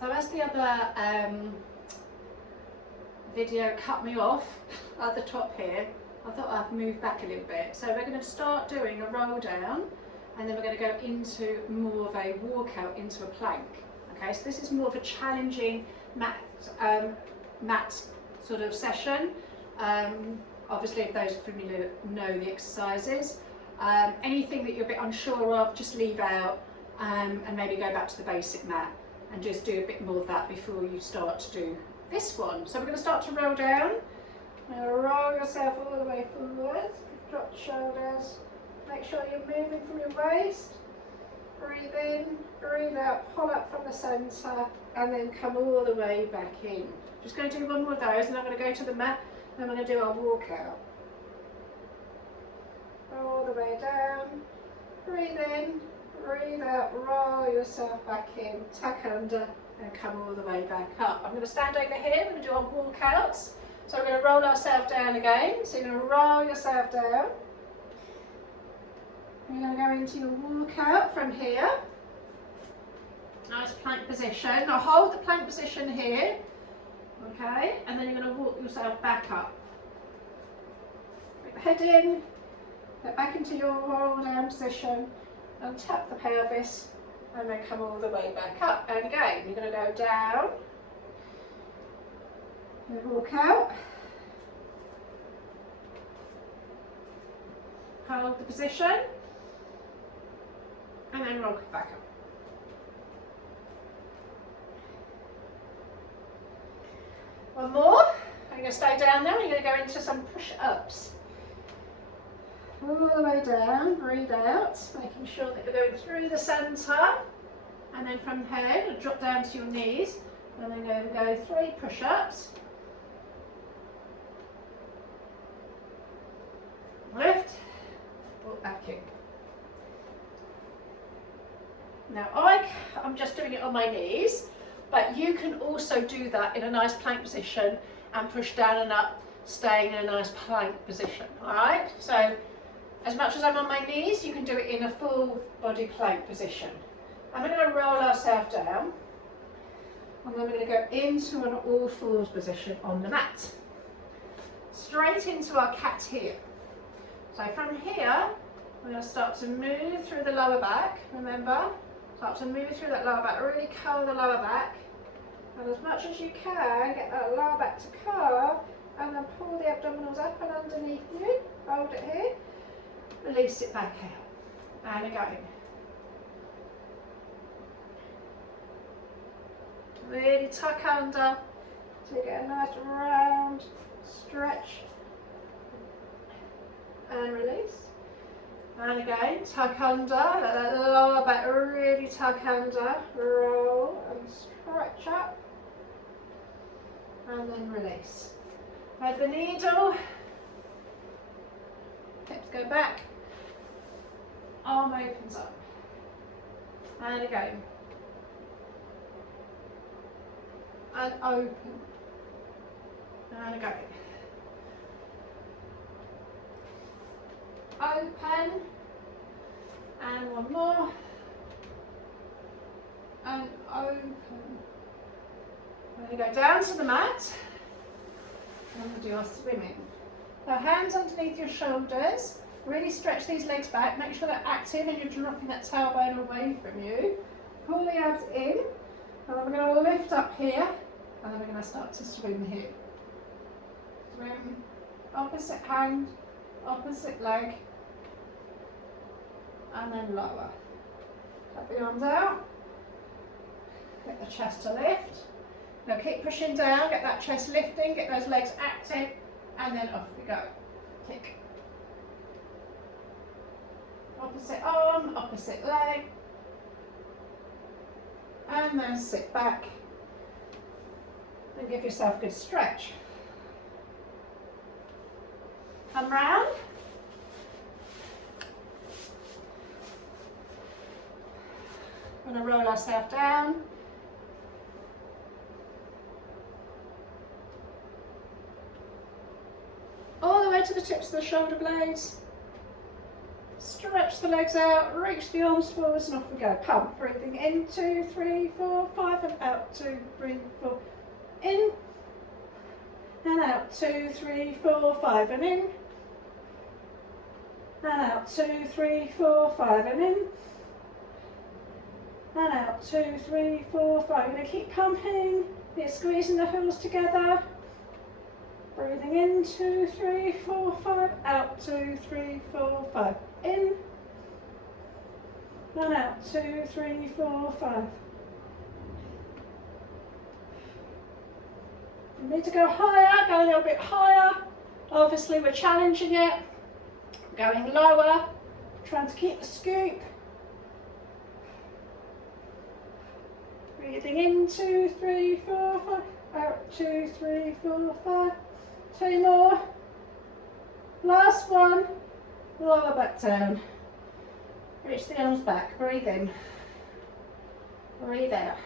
So as the other video cut me off at the top here, I thought I'd move back a little bit. So we're going to start doing a roll down, and then we're going to go into more of a walkout into a plank. Okay, so this is more of a challenging mat sort of session. Obviously, if those familiar know the exercises. Anything that you're a bit unsure of, just leave out and maybe go back to the basic mat and just do a bit more of that before you start to do this one. So we're going to start to roll down. Now roll yourself all the way forward, drop the shoulders, make sure you're moving from your waist. Breathe in, breathe out, pull up from the centre, and then come all the way back in. Just going to do one more of those, and I'm going to go to the mat, and then we're going to do our walkout. All the way down, breathe in, breathe out, roll yourself back in, tuck under, and come all the way back up. I'm going to stand over here, we're going to do our walkouts. So we're going to roll ourselves down again. So you're going to roll yourself down. You're going to go into your walkout from here. Nice plank position. Now hold the plank position here. Okay, and then you're going to walk yourself back up. Put your head in, get back into your roll down position, and tap the pelvis, and then come all the way back up. And again, you're going to go down. Walk out, hold the position, and then roll it back up. One more, you're going to stay down there, you're going to go into some push-ups. All the way down, breathe out, making sure that you're going through the centre, and then from here, you'll drop down to your knees, and then you're going to go 3 push-ups. Lift, walk back in. Now I'm just doing it on my knees, but you can also do that in a nice plank position and push down and up, staying in a nice plank position, alright? So as much as I'm on my knees, you can do it in a full body plank position. And we're going to roll ourselves down, and then we're going to go into an all fours position on the mat. Straight into our cat here. So from here, we're going to start to move through the lower back, remember? Start to move through that lower back, really curl the lower back. And as much as you can, get that lower back to curve, and then pull the abdominals up and underneath you. Hold it here, release it back out. And again. Really tuck under, so you get a nice round stretch. And release. And again, tuck under, let that lower back really tuck under, roll and stretch up, and then release. Thread the needle, hips go back, arm opens up, and again, and open, and again. Open, and one more, and open. We're going to go down to the mat, and we'll do our swimming. Now hands underneath your shoulders, really stretch these legs back, make sure they're active and you're dropping that tailbone away from you. Pull the abs in, and then we're going to lift up here, and then we're going to start to swim here. Swim, opposite hand, opposite leg, and then lower. Tap the arms out, get the chest to lift. Now keep pushing down, get that chest lifting, get those legs active, and then off we go. Kick. Opposite arm, opposite leg, and then sit back and give yourself a good stretch. Come round. We're going to roll ourselves down. All the way to the tips of the shoulder blades. Straight stretch the legs out, reach the arms forwards, and off we go. Pump, breathing in, 2, 3, 4, 5, and out, 2, 3, 4, in, and out, 2, 3, 4, 5, and in, and out, 2, 3, 4, 5, and in, and out, 2, 3, 4, 5. You're going to keep pumping, you're squeezing the heels together. Breathing in, 2, 3, 4, 5, out, 2, 3, 4, 5, in, and out, 2, 3, 4, 5. You need to go higher, go a little bit higher. Obviously we're challenging it, going lower, trying to keep the scoop. Breathing in, 2, 3, 4, 5, out, 2, 3, 4, 5. 2 more. Last one. Lower back down. Reach the arms back. Breathe in. Breathe out.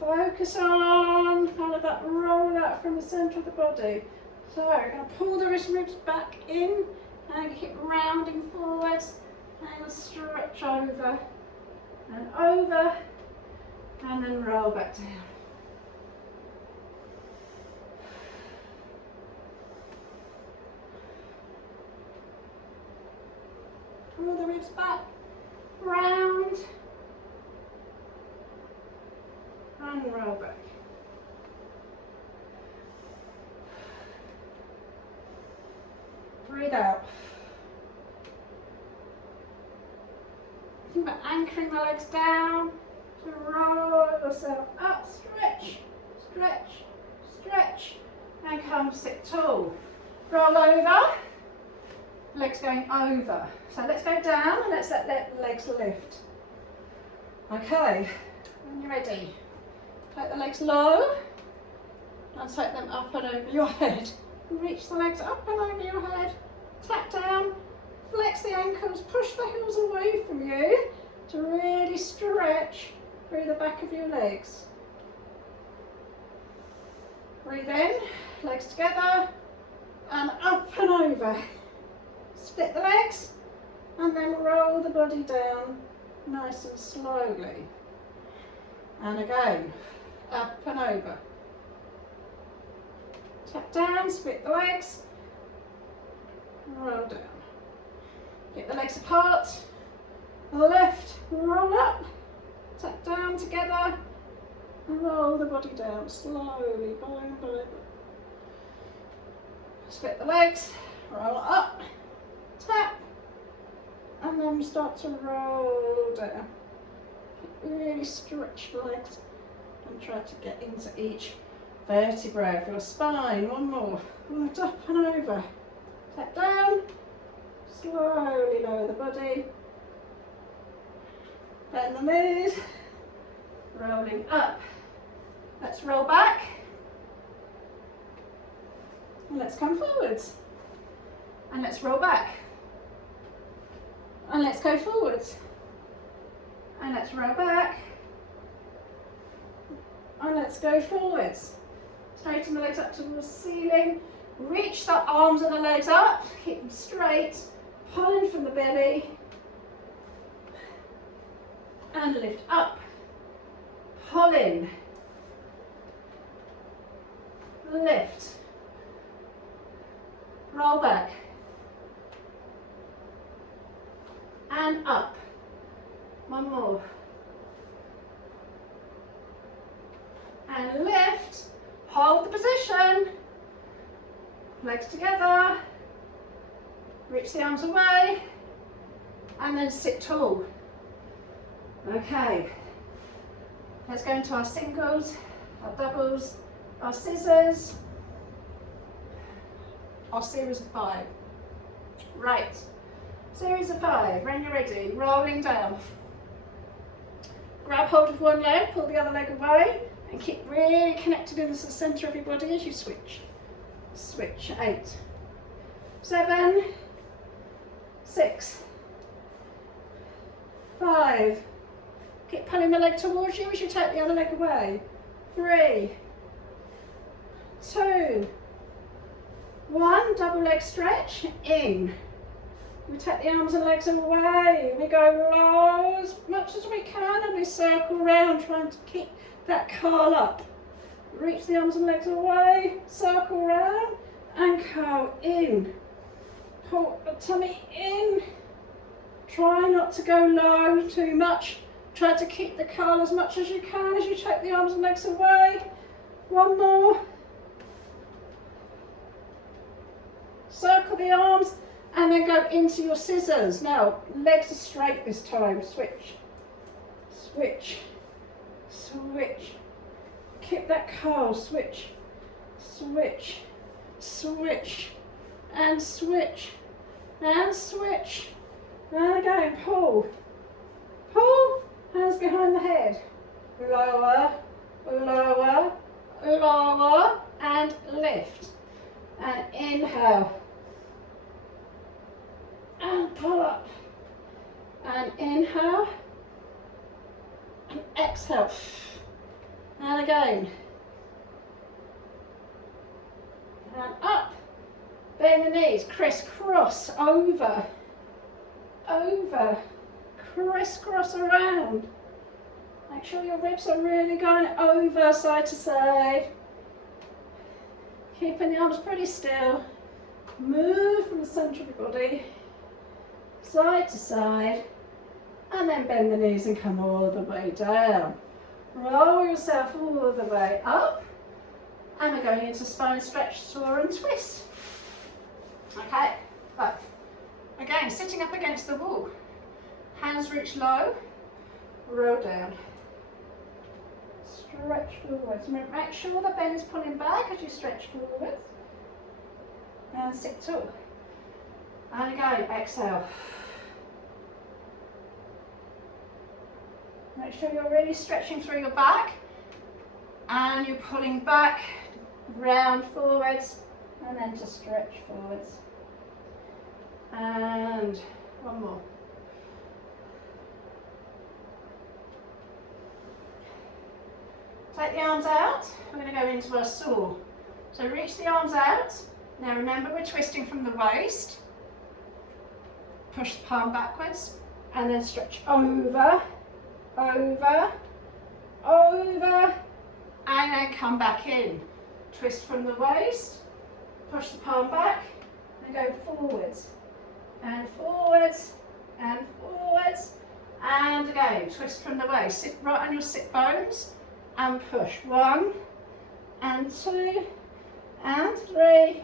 Focus on kind of that roll out from the centre of the body. So we're going to pull the wrist ribs back in and keep rounding forwards and stretch over and then roll back down. Pull the ribs back, round, and roll back. Breathe out. Think about anchoring the legs down to roll yourself up, stretch, stretch, stretch, and come sit tall. Roll over. Legs going over. So let's go down and let's let the legs lift. Okay, when you're ready, take the legs low and take them up and over your head. Reach the legs up and over your head. Tap down, flex the ankles, push the heels away from you to really stretch through the back of your legs. Breathe in, legs together, and up and over. Split the legs and then roll the body down nice and slowly. And again, up and over. Tap down, split the legs, roll down. Get the legs apart, left, roll up, tap down together, and roll the body down slowly, bone by bone. Split the legs, roll up, tap, and then start to roll down. Really stretch the legs and try to get into each vertebra of your spine. One more. Lift up and over. Tap down. Slowly lower the body. Bend the knees. Rolling up. Let's roll back. And let's come forwards. And let's roll back. And let's go forwards. And let's roll back. And let's go forwards. Straighten the legs up towards the ceiling. Reach the arms and the legs up. Keep them straight. Pull in from the belly. And lift up. Pull in. Lift. Roll back. And up. One more. And lift. Hold the position. Legs together. Reach the arms away. And then sit tall. Okay. Let's go into our singles, our doubles, our scissors, our series of 5. Right. Series of 5, when you're ready, rolling down. Grab hold of one leg, pull the other leg away, and keep really connected into the centre of your body as you switch. Switch. 8, 7, 6, 5. Keep pulling the leg towards you as you take the other leg away. 3, 2, 1. Double leg stretch. In. We take the arms and legs away. We go low as much as we can and we circle round trying to keep that curl up. Reach the arms and legs away, circle round and curl in. Pull the tummy in. Try not to go low too much. Try to keep the curl as much as you can as you take the arms and legs away. One more. Circle the arms and then go into your scissors. Now, legs are straight this time. Switch, switch, switch. Keep that curl. Switch, switch, switch, and switch, and switch. And again, pull, pull, hands behind the head. Lower, lower, lower, and lift. And inhale. And pull up. And inhale. And exhale. And again. And up. Bend the knees. Crisscross over. Over. Crisscross around. Make sure your ribs are really going over side to side. Keeping the arms pretty still. Move from the centre of your body. Side to side. And then bend the knees and come all the way down. Roll yourself all the way up. And we're going into spine stretch, soar and twist. Okay, but again, sitting up against the wall. Hands reach low, roll down. Stretch forwards. Make sure the belly is pulling back as you stretch forwards. And sit tall. And again, exhale. Make sure you're really stretching through your back. And you're pulling back, round forwards, and then to stretch forwards. And one more. Take the arms out. We're going to go into our soar. So reach the arms out. Now remember, we're twisting from the waist. Push the palm backwards and then stretch over, over, over, and then come back in. Twist from the waist, push the palm back, and go forwards, and forwards, and forwards, and again, twist from the waist. Sit right on your sit bones, and push. 1, and 2, and 3,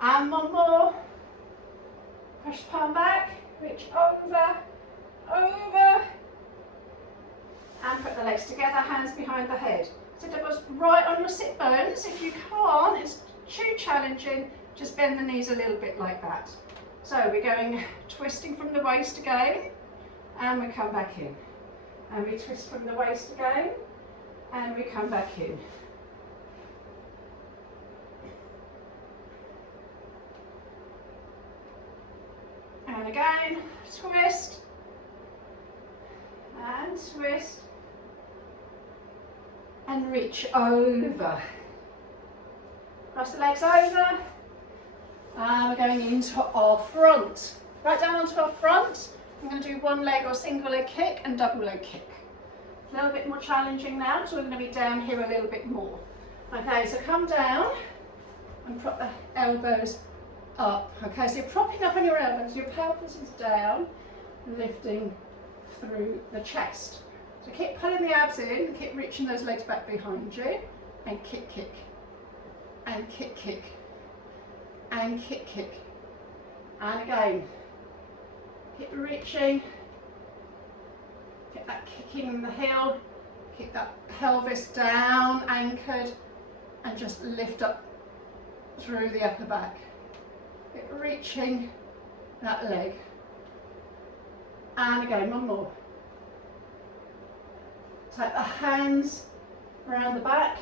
and one more. Push the palm back, reach over, over, and put the legs together, hands behind the head. Sit up right on your sit bones. If you can't, it's too challenging, just bend the knees a little bit like that. So we're going twisting from the waist again, and we come back in. And we twist from the waist again, and we come back in. And again, twist, and twist, and reach over. Cross the legs over, and we're going into our front. Right down onto our front. I'm going to do one leg or single leg kick and double leg kick. A little bit more challenging now because we're going to be down here a little bit more. Okay, so come down and prop the elbows up. Okay, so you're propping up on your elbows, your pelvis is down, lifting through the chest. So keep pulling the abs in, keep reaching those legs back behind you, and kick, kick, and kick, kick, and kick, kick. And again, keep reaching, keep that kicking in the heel, keep that pelvis down, anchored, and just lift up through the upper back. Keep reaching that leg. And again, one more. Take the hands around the back,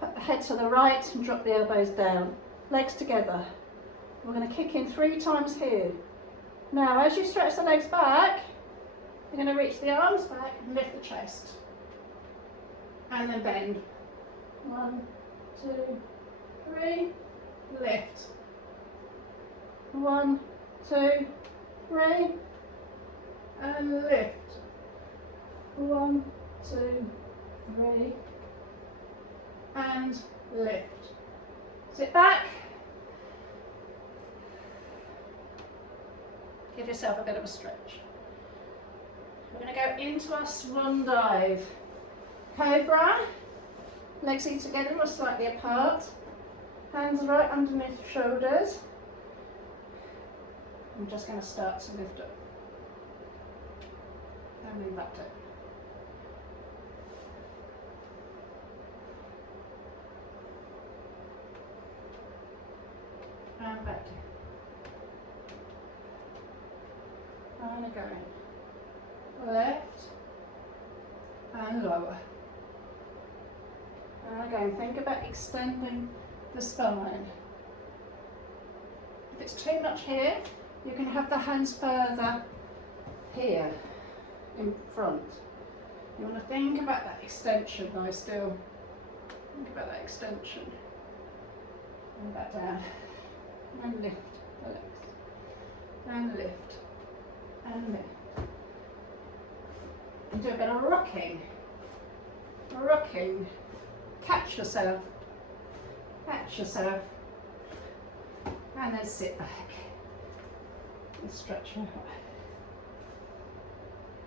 put the head to the right and drop the elbows down. Legs together. We're going to kick in 3 times here. Now as you stretch the legs back, you're going to reach the arms back and lift the chest. And then bend. 1, 2, 3, lift. 1, 2, 3, and lift. 1, 2, 3, and lift. Sit back. Give yourself a bit of a stretch. We're going to go into our swan dive. Cobra. Legs either together or slightly apart. Hands right underneath the shoulders. I'm just going to start to lift up. And move back down. And back down. And again. Left and lower. And again, think about extending the spine. If it's too much here, you can have the hands further here in front. You want to think about that extension though still. Think about that extension. And back down. And lift the legs. And lift. And lift. And do a bit of rocking. Rocking. Catch yourself. Catch yourself. And then sit back. And stretch your heart.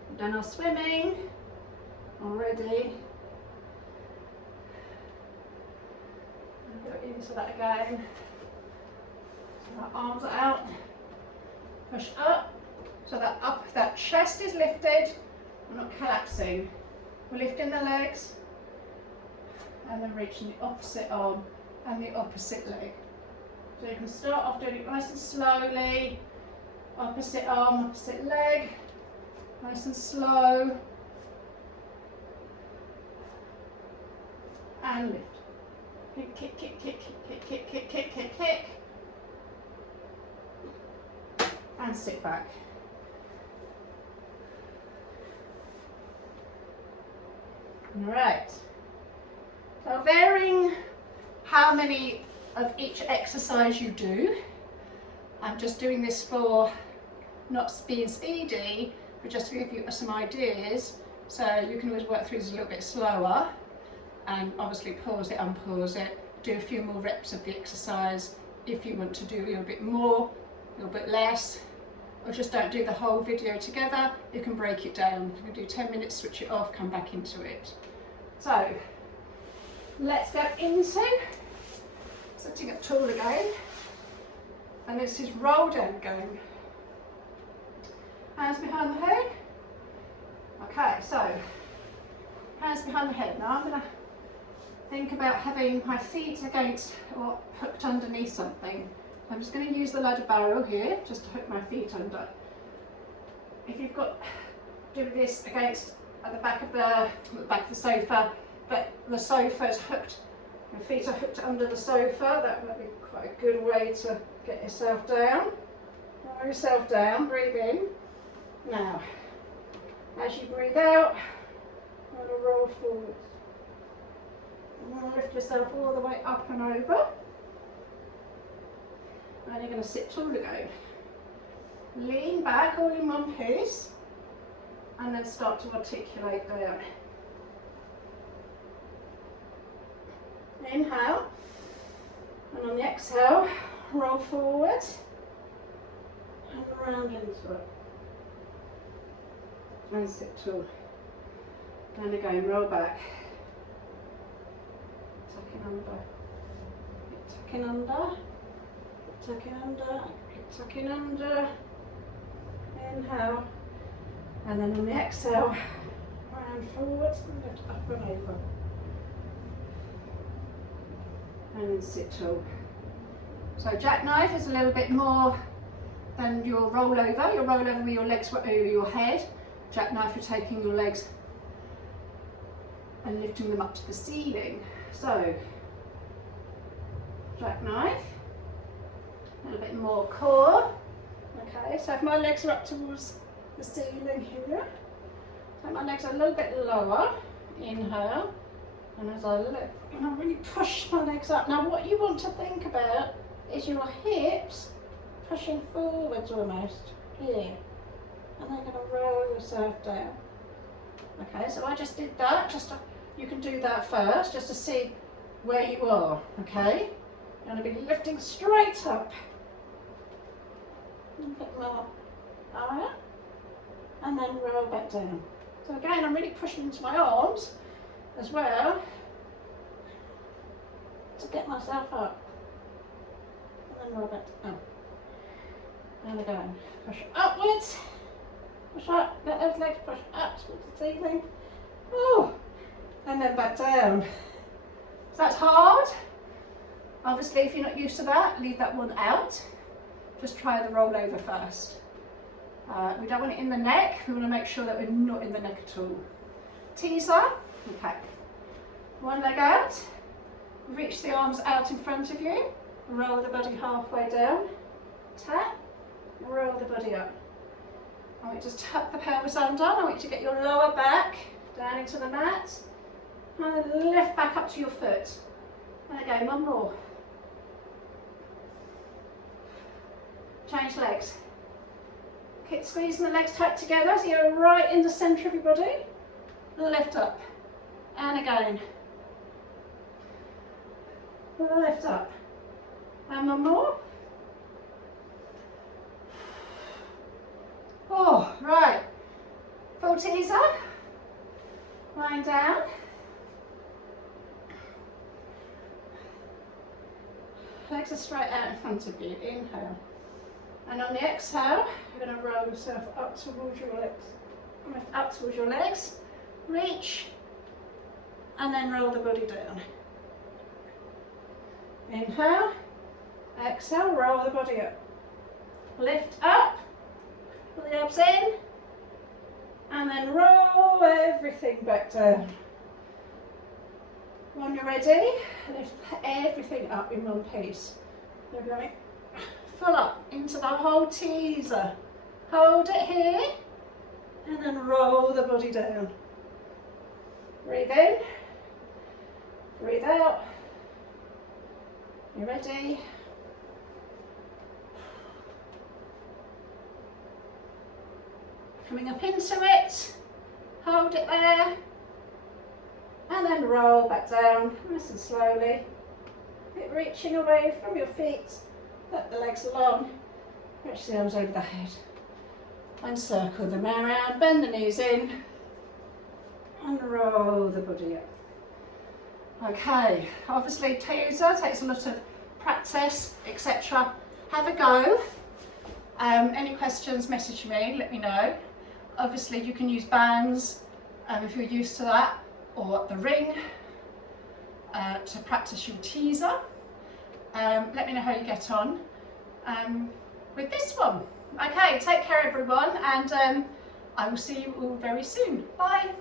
We've done our swimming already. And go into that again. So our arms are out. Push up. So that chest is lifted. We're not collapsing. We're lifting the legs. And then reaching the opposite arm and the opposite leg. So you can start off doing it nice and slowly. Opposite arm, opposite leg. Nice and slow. And lift. Kick, kick, kick, kick, kick, kick, kick, kick, kick, kick. And sit back. Right. So varying how many of each exercise you do. I'm just doing this for not being speedy, but just to give you some ideas. So you can always work through this a little bit slower and obviously pause it, unpause it, do a few more reps of the exercise if you want to do a little bit more, a little bit less, or just don't do the whole video together. You can break it down. You can do 10 minutes, switch it off, come back into it. So let's go into sitting up tall again, and this is roll down again. Hands behind the head. Okay, so hands behind the head. Now I'm going to think about having my feet against or hooked underneath something. I'm just going to use the ladder barrel here just to hook my feet under. If you've got, do this against at the back of the sofa, but the sofa is hooked, your feet are hooked under the sofa, that might be quite a good way to get yourself down. Lower yourself down, breathe in. Now, as you breathe out, you're going to roll forward. And lift yourself all the way up and over. And you're going to sit tall again. Lean back all in one piece, and then start to articulate down. Inhale, and on the exhale, roll forward and round into it. And sit tall. And again, roll back. Tucking under. Tucking under. Tucking under. Tucking under. Inhale. And then on the exhale, round forwards and lift up and over. And then sit tall. So jackknife is a little bit more than your rollover. Your rollover with your legs over your head. Jackknife, you're taking your legs and lifting them up to the ceiling. So, jackknife, a little bit more core. Okay, so if my legs are up towards the ceiling here, take my legs a little bit lower, inhale, and as I lift, and I really push my legs up. Now what you want to think about is your hips pushing forwards almost. here. And then going to roll yourself down. Okay, so I just did that, you can do that first, just to see where you are, okay? You're going to be lifting straight up. A bit more higher. And then roll back down. So again, I'm really pushing into my arms as well to get myself up. And then roll back down. And again, push upwards. Push up, let those legs push up towards the ceiling. Oh, and then back down. So that's hard. Obviously, if you're not used to that, leave that one out. Just try the roll over first. We don't want it in the neck. We want to make sure that we're not in the neck at all. Teaser. Okay. One leg out. Reach the arms out in front of you. Roll the body halfway down. Tap. Roll the body up. I want you to tuck the pelvis under. I want you to get your lower back down into the mat. And then lift back up to your foot. And again, one more. Change legs. Keep squeezing the legs tight together so you're right in the centre of your body. Lift up. And again. Lift up. And one more. Oh, right. Full teaser. Lying down. Legs are straight out in front of you. Inhale. And on the exhale, you're going to roll yourself up towards your legs. Lift up towards your legs. Reach. And then roll the body down. Inhale. Exhale, roll the body up. Lift up. Pull the abs in. And then roll everything back down. When you're ready, lift everything up in one piece. You're going full up into the whole teaser. Hold it here. And then roll the body down. Breathe in. Breathe out. You ready? Coming up into it. Hold it there. And then roll back down, nice and slowly. Keep reaching away from your feet. Let the legs along. Reach the arms over the head. And circle them around. Bend the knees in. And roll the body up. Okay, obviously teaser takes a lot of practice, etc. Have a go. Any questions, message me, let me know. Obviously you can use bands if you're used to that, or the ring to practice your teaser. Let me know how you get on with this one. Okay, take care everyone, and I will see you all very soon. Bye.